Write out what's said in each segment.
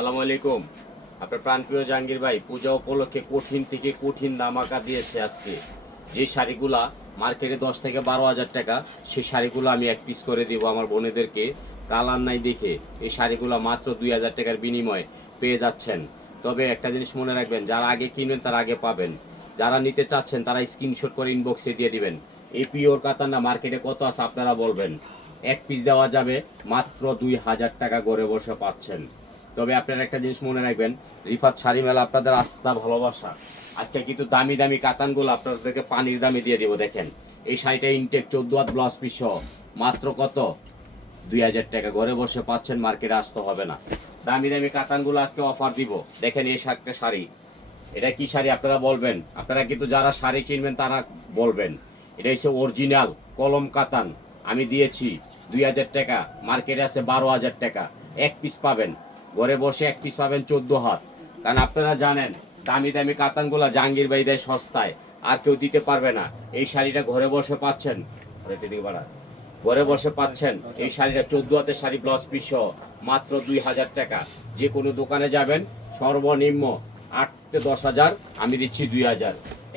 সালাম আলাইকুম। আপনার প্রাণপ্রিয় জাহাঙ্গীর ভাই, পূজা উপলক্ষে কঠিন থেকে কঠিন দামাকা দিয়েছে আজকে। যে শাড়িগুলা মার্কেটে দশ থেকে বারো হাজার টাকা সেই শাড়িগুলো আমি এক পিস করে দিব আমার বোনেদেরকে। কালার নাই দেখে এই শাড়িগুলো মাত্র দুই হাজার টাকার বিনিময়ে পেয়ে যাচ্ছেন। তবে একটা জিনিস মনে রাখবেন, যারা আগে কিনবেন তারা আগে পাবেন। যারা নিতে চাচ্ছেন তারা স্ক্রিনশট করে ইনবক্সে দিয়ে দিবেন। এই পিওর কাতানটা মার্কেটে কত আছে আপনারা বলবেন। এক পিস দেওয়া যাবে মাত্র দুই হাজার টাকা ঘরে বসে পাচ্ছেন। তবে আপনারা একটা জিনিস মনে রাখবেন, রিফাত শাড়ি মেলা আপনাদের আস্থা, ভালোবাসা। আজকে কিন্তু দামি দামি কাতানগুলো আপনাদেরকে পানির দামে দিয়ে দিব, দেখেন। এই শাড়িটা ইনটেক চোদ্দ হাত ব্লাউজ পিস মাত্র কত? দুই হাজার টাকা। ঘরে বসে পাচ্ছেন, মার্কেটে আসতে হবে না। দামি দামি কাতানগুলো আজকে অফার দিব। দেখেন এই একটা শাড়ি। এটা কি শাড়ি আপনারা বলবেন? আপনারা কিন্তু যারা শাড়ি কিনবেন, তারা বলবেন। এটা হচ্ছে অরিজিনাল কলম কাতান। আমি দিয়েছি দুই হাজার টাকা, মার্কেটে আছে বারো হাজার টাকা। এক পিস পাবেন। ঘরে বসে এক পিস পাবেন চোদ্দ হাত। কারণ আপনারা জানেন, দামি দামি কাতানগুলো জাহাঙ্গীর বাই দেয় সস্তায়, আর কেউ দিতে পারবে না। এই শাড়িটা ঘরে বসে পাচ্ছেন ঘরে বসে পাচ্ছেন, এই শাড়িটা চোদ্দ হাতের শাড়ি ব্লাউজ পিস মাত্র দুই হাজার টাকা। যে কোনো দোকানে যাবেন, সর্বনিম্ন আট দশ হাজার, আমি দিচ্ছি দুই হাজার।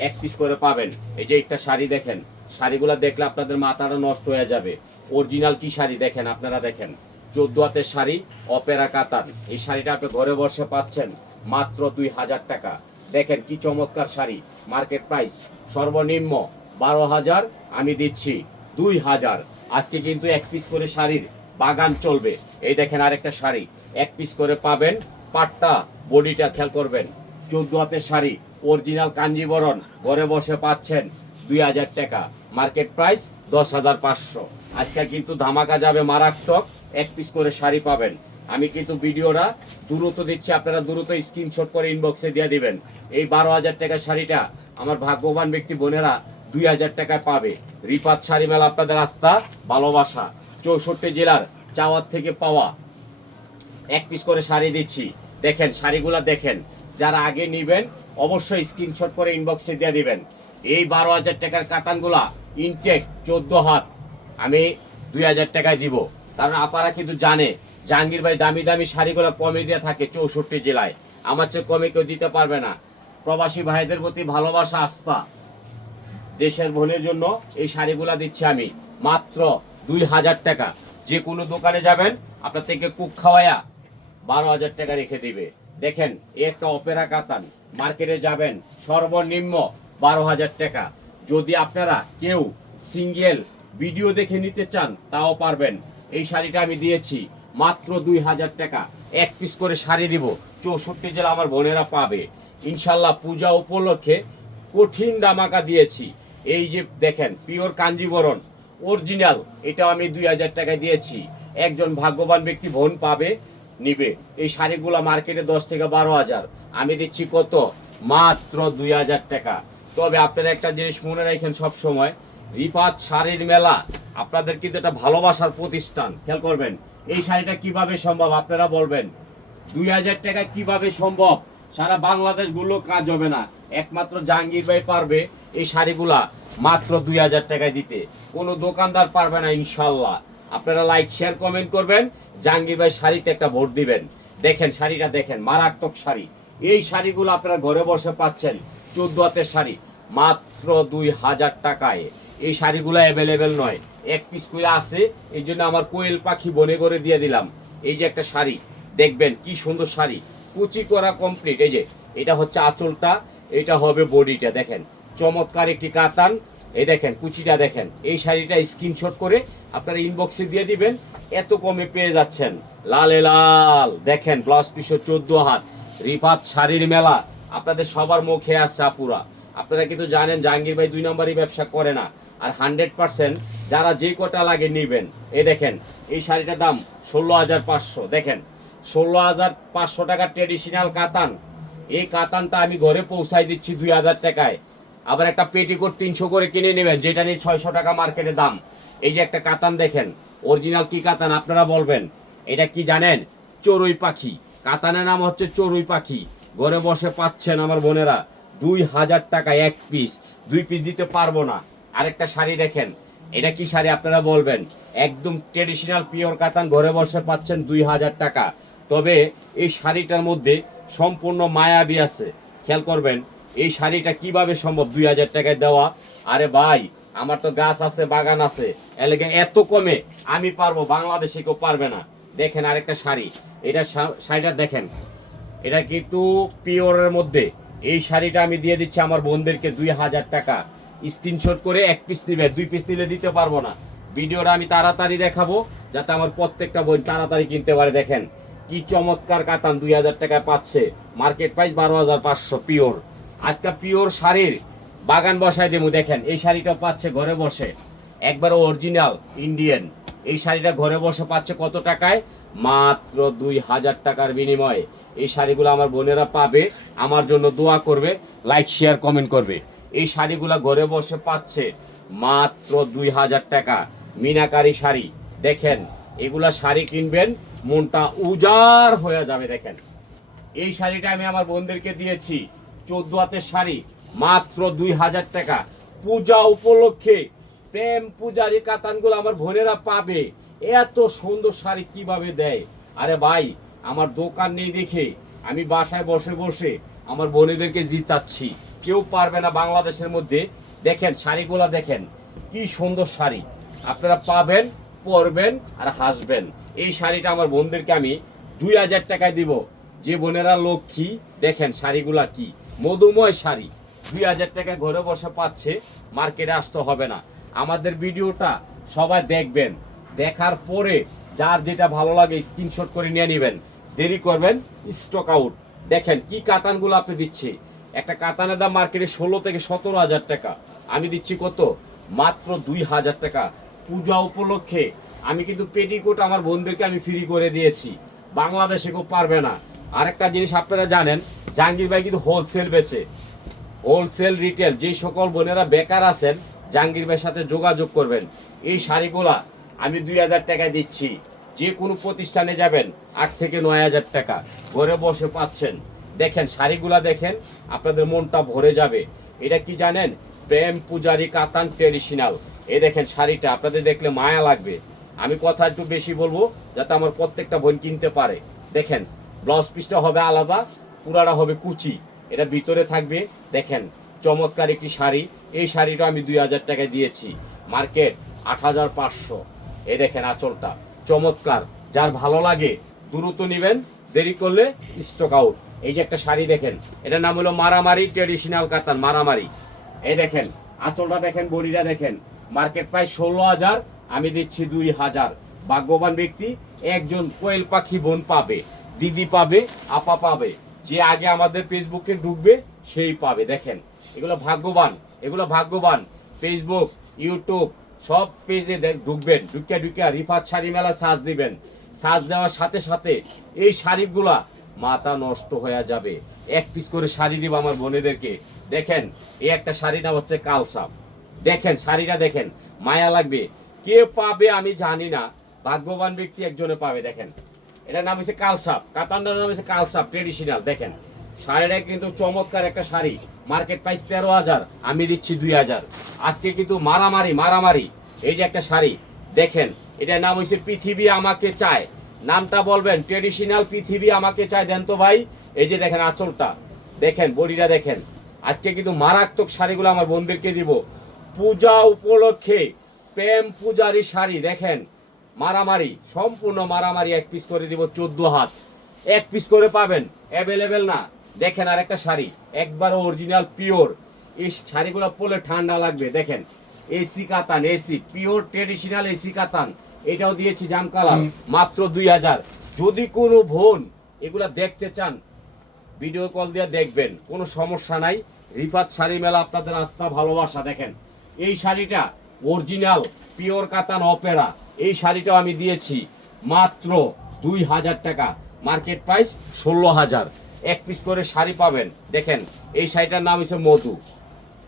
এক পিস করে পাবেন। এই যে একটা শাড়ি দেখেন, শাড়িগুলো দেখলে আপনাদের মাথাটা নষ্ট হয়ে যাবে। অরিজিনাল কি শাড়ি দেখেন, আপনারা দেখেন। হাতের শাড়ি, অপেরা কাতান এই শাড়িটা আপনি ঘরে বসে পাচ্ছেন মাত্র দুই হাজার টাকা। দেখেন কি চমৎকার শাড়ি মার্কেট প্রাইস সর্বনিম্ন বারো হাজার, আমি দিচ্ছি দুই হাজার। আজকে কিন্তু এক পিস করে শাড়ির বাগান চলবে। এই দেখেন আরেকটা শাড়ি, এক পিস করে পাবেন পাটটা, বডিটা খেয়াল করবেন। চোদ্দ হাতের শাড়ি অরিজিনাল কাঞ্জিবরণ, ঘরে বসে পাচ্ছেন দুই হাজার টাকা। মার্কেট প্রাইস দশ হাজার পাঁচশো। আজকে কিন্তু ধামাকা যাবে মারাত্মক। এক পিস করে শাড়ি পাবেন। আমি কিন্তু ভিডিওটা দ্রুত দিচ্ছি, আপনারা দ্রুত স্ক্রিনশট করে ইনবক্সে দিয়ে দিবেন। এই বারো হাজার টাকার শাড়িটা আমার ভাগ্যবান ব্যক্তি বোনেরা দুই হাজার টাকায় পাবে। রিপাত শাড়ি মেলা আপনাদের আস্থা ভালোবাসা। চৌষট্টি জেলার চাওয়ার থেকে পাওয়া এক পিস করে শাড়ি দিচ্ছি। দেখেন, শাড়িগুলা দেখেন। যারা আগে নিবেন, অবশ্যই স্ক্রিনশট করে ইনবক্সে দিয়ে দিবেন। এই বারো হাজার টাকার কাতানগুলা ইনটেক চোদ্দ হাত। আমি দুই হাজার টাকায় দিব। কারণ আপনারা কিন্তু জানে, জাহাঙ্গীর ভাই দামি দামি শাড়িগুলো কমে দিয়ে থাকে চৌষট্টি জেলায়। আমার চেয়ে কমে কেউ দিতে পারবে না। প্রবাসী ভাইদের প্রতি ভালোবাসা, আস্থা। দেশের বোনের জন্য এই শাড়িগুলো দিচ্ছি আমি। মাত্র দুই হাজার টাকা। যে কোনো দোকানে যাবেন, আপনার থেকে কুক খাওয়ায়া বারো হাজার টাকা রেখে দিবে। দেখেন একটা অপেরা কাতান। মার্কেটে যাবেন, সর্বনিম্ন বারো হাজার টাকা। যদি আপনারা কেউ সিঙ্গেল ভিডিও দেখে নিতে চান, তাও পারবেন। এই শাড়িটা আমি দিয়েছি মাত্র দুই হাজার টাকা। এক পিস করে শাড়ি দিব। চৌষট্টি জেলা আমার বোনেরা পাবে। ইনশাল্লাহ পূজা উপলক্ষে কঠিন দামাকা দিয়েছি। এই যে দেখেন, পিওর কাঞ্জিবরণ, অরিজিনাল, এটাও আমি দুই হাজার টাকায় দিয়েছি। একজন ভাগ্যবান ব্যক্তি বোন পাবে, নিবে। এই শাড়িগুলো মার্কেটে দশ থেকে বারো হাজার। আমি দিচ্ছি কত? মাত্র দুই হাজার টাকা। তবে আপনারা একটা জিনিস মনে রাখেন সব সময় রিপাত শাড়ির মেলা। আপনাদের কিন্তু একটা ভালোবাসার প্রতিষ্ঠান। খেয়াল করবেন, এই শাড়িটা কীভাবে সম্ভব আপনারা বলবেন? দুই হাজার টাকা কীভাবে সম্ভব? সারা বাংলাদেশগুলো কাজ হবে না। একমাত্র জাহাঙ্গীর ভাই পারবে এই শাড়িগুলা মাত্র দুই হাজার টাকায় দিতে। কোনো দোকানদার পারবে না, ইনশাল্লাহ। আপনারা লাইক শেয়ার কমেন্ট করবেন। জাহাঙ্গীর ভাই শাড়িতে একটা ভোট দিবেন। দেখেন, শাড়িটা দেখেন, মারাত্মক শাড়ি। এই শাড়িগুলো আপনারা ঘরে বসে পাচ্ছেন চোদ্দ হাতের শাড়ি, মাত্র দুই হাজার টাকায়। এই শাড়িগুলো অ্যাভেলেবেল নয়। এক পিস করে আছে, এই জন্য আমার কোয়েল পাখি বনে করে দিয়ে দিলাম। এই যে একটা শাড়ি, দেখবেন কি সুন্দর শাড়ি। কুচি করা কমপ্লিট এই যে, এটা হচ্ছে আঁচলটা, এটা হবে বডিটা, দেখেন। চমৎকার একটি কাতান, এই দেখেন, কুচিটা দেখেন। এই শাড়িটা স্ক্রিনশট করে আপনারা ইনবক্সে দিয়ে দিবেন, এত কমে পেয়ে যাচ্ছেন। লালে লাল, দেখেন ব্লাউজ পিসও চোদ্দ হাত। রিফাত শাড়ির মেলা, আপনাদের সবার মুখে আছে আপুরা। আপনারা কিন্তু জানেন, জাহাঙ্গীর ভাই দুই নম্বরই ব্যবসা করে না। আর হান্ড্রেড পার্সেন্ট যারা যে কটা লাগে নিবেন, এই দেখেন, এই শাড়িটার দাম ষোলো হাজার পাঁচশো, দেখেন, ষোলো হাজার পাঁচশো টাকা ট্রেডিশনাল কাতান। এই কাতানটা আমি ঘরে পৌঁছাই দিচ্ছি দুই হাজার টাকায়। আবার একটা পেটিকোট তিনশো করে কিনে নেবেন, যেটা নিয়ে ছয়শো টাকা মার্কেটে দাম। এই যে একটা কাতান দেখেন অরিজিনাল কি কাতান আপনারা বলবেন? এটা কি জানেন? চড়ুই পাখি। কাতানের নাম হচ্ছে চড়ুই পাখি। ঘরে বসে পাচ্ছেন আমার বোনেরা, দুই হাজার টাকা এক পিস দুই পিস দিতে পারব না। আরেকটা শাড়ি দেখেন। এটা কি শাড়ি আপনারা বলবেন? একদম ট্রেডিশনাল পিওর কাতান, ঘরে বসে পাচ্ছেন দুই হাজার টাকা। তবে এই শাড়িটার মধ্যে সম্পূর্ণ মায়াবী আছে। খেয়াল করবেন, এই শাড়িটা কীভাবে সম্ভব? দুই হাজার টাকায় দেওয়া। আরে ভাই, আমার তো গাছ আছে, বাগান আছে। এলাকা এত কমে, আমি পারব, বাংলাদেশে কেউ পারবে না। দেখেন আরেকটা শাড়ি। এটা শাড়িটা দেখেন। এটা কিন্তু পিওরের মধ্যে। এই শাড়িটা আমি দিয়ে দিচ্ছি আমার বোনদেরকে দুই হাজার টাকা। স্ক্রিনশট করে এক পিস নিবে, দুই পিস নিলে দিতে পারব না। ভিডিওটা আমি তাড়াতাড়ি দেখাবো, যাতে আমার প্রত্যেকটা বোন তাড়াতাড়ি কিনতে পারে। দেখেন, কি চমৎকার কাতান দুই হাজার টাকায় পাচ্ছে। মার্কেট প্রাইস বারো হাজার পাঁচশো পিওর আজকে পিওর শাড়ির বাগান বসায় দেবো। দেখেন, এই শাড়িটা পাচ্ছে ঘরে বসে। একবার অরিজিনাল ইন্ডিয়ান এই শাড়িটা ঘরে বসে পাচ্ছে কত টাকায়? মাত্র দুই হাজার টাকার বিনিময়ে। এই শাড়িগুলো আমার বোনেরা পাবে, আমার জন্য দোয়া করবে লাইক শেয়ার কমেন্ট করবে। এই শাড়িগুলো ঘরে বসে পাচ্ছে। মাত্র দুই হাজার টাকা। মিনাকারি শাড়ি। দেখেন, এগুলা শাড়ি কিনবেন, মনটা উজাড় হয়ে যাবে, দেখেন। এই শাড়িটা আমি আমার বোনদেরকে দিয়েছি। চোদ্দ হাতের শাড়ি, মাত্র দুই হাজার টাকা। পূজা উপলক্ষে প্রেম পূজারি কাতানগুলো আমার বোনেরা পাবে। এত সুন্দর শাড়ি কীভাবে দেয়? আরে ভাই, আমার দোকান নেই দেখে আমি বাসায় বসে বসে আমার বোনেদেরকে জিতাচ্ছি। কেউ পারবে না বাংলাদেশের মধ্যে। দেখেন, শাড়িগুলো দেখেন, কি সুন্দর শাড়ি। আপনারা পাবেন, পরবেন আর হাসবেন। এই শাড়িটা আমার বোনদেরকে আমি দুই হাজার টাকায় দিব। যে বোনেরা লক্ষ্মী, দেখেন শাড়িগুলা কি। মধুময় শাড়ি। দুই হাজার টাকা ঘরে বসে পাচ্ছে, মার্কেটে আসতে হবে না। আমাদের ভিডিওটা সবাই দেখবেন। দেখার পরে যার যেটা ভালো লাগে স্ক্রিনশট করে নিয়ে নেবেন। দেরি করবেন স্টক আউট দেখেন কি কাতানগুলো আপনি দিচ্ছি। একটা কাতানের দাম মার্কেটে ষোলো থেকে সতেরো হাজার টাকা। আমি দিচ্ছি কত? মাত্র দুই হাজার টাকা। পূজা উপলক্ষে আমি কিন্তু পেটিকোট আমার বোনদেরকে আমি ফ্রি করে দিয়েছি। বাংলাদেশে কেউ পারবে না। আরেকটা জিনিস আপনারা জানেন, জাহাঙ্গীর ভাই কিন্তু হোলসেল বেচে। হোলসেল রিটেল যে সকল বোনেরা বেকার আছেন, জাহাঙ্গীর ভাইয়ের সাথে যোগাযোগ করবেন। এই শাড়িগুলা আমি দুই হাজার টাকায় দিচ্ছি। যে কোনো প্রতিষ্ঠানে যাবেন, আট থেকে নয় হাজার টাকা। ঘরে বসে পাচ্ছেন। দেখেন, শাড়িগুলা দেখেন, আপনাদের মনটা ভরে যাবে। এটা কি জানেন? প্রেম পূজারি কাতান ট্রেডিশনাল এই দেখেন শাড়িটা, আপনাদের দেখলে মায়া লাগবে। আমি কথা একটু বেশি বলব, যাতে আমার প্রত্যেকটা বোন কিনতে পারে। দেখেন ব্লাউজ পিসটা হবে আলাদা, পুরাটা হবে কুচি। এটা ভিতরে থাকবে, দেখেন, চমৎকার একটি শাড়ি। এই শাড়িটা আমি দুই হাজার টাকায় দিয়েছি। মার্কেট আট হাজার পাঁচশো। এই দেখেন আঁচলটা। চমৎকার। যার ভালো লাগে, দ্রুত নেবেন, দেরি করলে স্টক আউট এই যে একটা শাড়ি দেখেন, এটার নাম হলো মারামারি ট্রেডিশনাল কাতান, মারামারি। এই দেখেন, আঁচলটা দেখেন, বডিটা দেখেন মার্কেট প্রায় ষোলো হাজার, আমি দিচ্ছি দুই হাজার। ভাগ্যবান ব্যক্তি, একজন কোয়েল পাখি বোন পাবে, দিদি পাবে, আপা পাবে, যে আগে আমাদের ফেসবুকে ঢুকবে, সেই পাবে, দেখেন। এগুলো ভাগ্যবান এগুলো ভাগ্যবান। ফেসবুক ইউটিউব সব পেজে ঢুকবেন, ঢুকিয়া ঢুকিয়া রিফাত শাড়ি মেলা সাজ দিবেন। সাজ দেওয়ার সাথে সাথে এই শাড়িগুলা মাথা নষ্ট হয়ে যাবে। এক পিস করে শাড়ি দিব আমার বোনেদেরকে। দেখেন, এই একটা শাড়ি নাম হচ্ছে কালসাপ। দেখেন, শাড়িটা দেখেন, মায়া লাগবে। কে পাবে আমি জানি না। ভাগ্যবান ব্যক্তি একজনে পাবে, দেখেন। এটার নাম হচ্ছে কালসাপ। কাতানটার নাম হচ্ছে কালসাপ ট্রেডিশনাল দেখেন। শাড়িটা কিন্তু চমৎকার একটা শাড়ি। মার্কেট প্রাইস তেরো হাজার, আমি দিচ্ছি দুই হাজার। আজকে কিন্তু মারামারি মারামারি। এই যে একটা শাড়ি, দেখেন, এটার নাম হচ্ছে পৃথিবী আমাকে চায়। নামটা বলবেন ট্রেডিশনাল পৃথিবী আমাকে চাই, দেন তো ভাই। এই যে দেখেন আঁচলটা, দেখেন, বডিটা দেখেন। আজকে কিন্তু মারাত্মক শাড়িগুলো আমার বোনদেরকে দিব। পূজা উপলক্ষে প্রেম পূজারি শাড়ি, দেখেন, মারামারি, সম্পূর্ণ মারামারি, এক পিস করে দিব চোদ্দ হাত। এক পিস করে পাবেন অ্যাভেলেবেল না। দেখেন আর একটা শাড়ি একবার অরিজিনাল পিওর এই শাড়িগুলো পরলে ঠান্ডা লাগবে, দেখেন। এসি কাতান, এসি পিওর ট্রেডিশনাল এসি কাতান। এটাও দিয়েছি জাম কালার মাত্র দুই হাজার। যদি কোনো বোন এগুলা দেখতে চান ভিডিও কল দিয়ে দেখবেন কোনো সমস্যা নাই। রিফাত শাড়ি মেলা আপনাদের আস্থা ভালোবাসা দেখেন। এই শাড়িটা অরিজিনাল পিওর কাতান অপেরা এই শাড়িটাও আমি দিয়েছি মাত্র দুই হাজার টাকা। মার্কেট প্রাইস ষোলো হাজার। এক পিস করে শাড়ি পাবেন। দেখেন এই শাড়িটার নাম হচ্ছে মধু।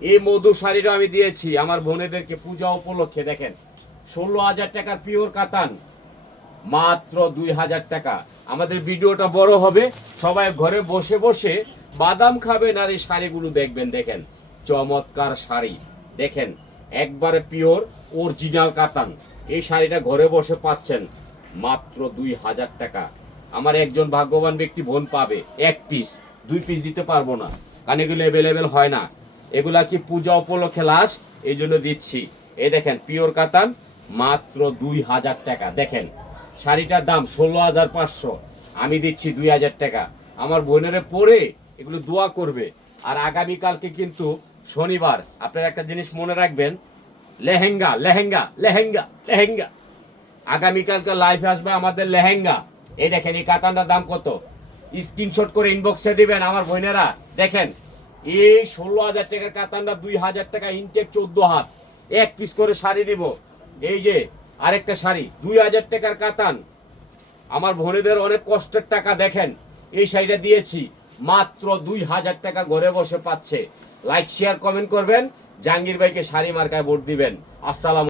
এই মধু শাড়িটা আমি দিয়েছি। আমার বোনেদেরকে পূজা উপলক্ষে দেখেন। ষোলো হাজার টাকার পিওর কাতান। মাত্র দুই হাজার টাকা। আমাদের ভিডিওটা বড় হবে। সবাই ঘরে বসে বসে বাদাম খাবেন আর এই শাড়িগুলো দেখবেন, দেখেন। চমৎকার শাড়ি। দেখেন, একবারে পিওর, অরিজিনাল কাতান। এই শাড়িটা ঘরে বসে পাচ্ছেন মাত্র দুই হাজার টাকা। আমার একজন ভাগ্যবান ব্যক্তি বোন পাবে। এক পিস দুই পিস দিতে পারব না। কারণ এগুলো অ্যাভেলেবেল হয় না। এগুলা কি পূজা উপলক্ষে লাস্ট এই জন্য দিচ্ছি। এই দেখেন, পিওর কাতান মাত্র দুই হাজার টাকা। দেখেন, শাড়িটার দাম ষোলো হাজার পাঁচশো। আমি দিচ্ছি দুই হাজার টাকা। আমার বোনেরে পরে এগুলো দোয়া করবে। আর আগামীকালকে কিন্তু শনিবার, আপনারা একটা জিনিস মনে রাখবেন, লেহেঙ্গা লেহেঙ্গা লেহেঙ্গা লেহেঙ্গা। আগামীকালকে লাইভে আসবে আমাদের লেহেঙ্গা। এই দেখেন, এই কাতানটার দাম কত? স্ক্রিনশট করে ইনবক্সে দিবেন আমার বোনেরা। দেখেন, এই ষোলো হাজার টাকার কাতানটা দুই হাজার টাকা ইনটেক চোদ্দ হাত। এক পিস করে শাড়ি দিব। এই যে, আরেকটা শাড়ি, দুই হাজার টাকার কাতান। আমার বোনেদের অনেক কষ্টের টাকা, দেখেন, এই শাড়িটা দিয়েছি, মাত্র দুই হাজার টাকা ঘরে বসে পাচ্ছে। লাইক শেয়ার কমেন্ট করবেন, জাহাঙ্গীর ভাইকে শাড়ি মার্কায় ভোট দিবেন। আসসালাম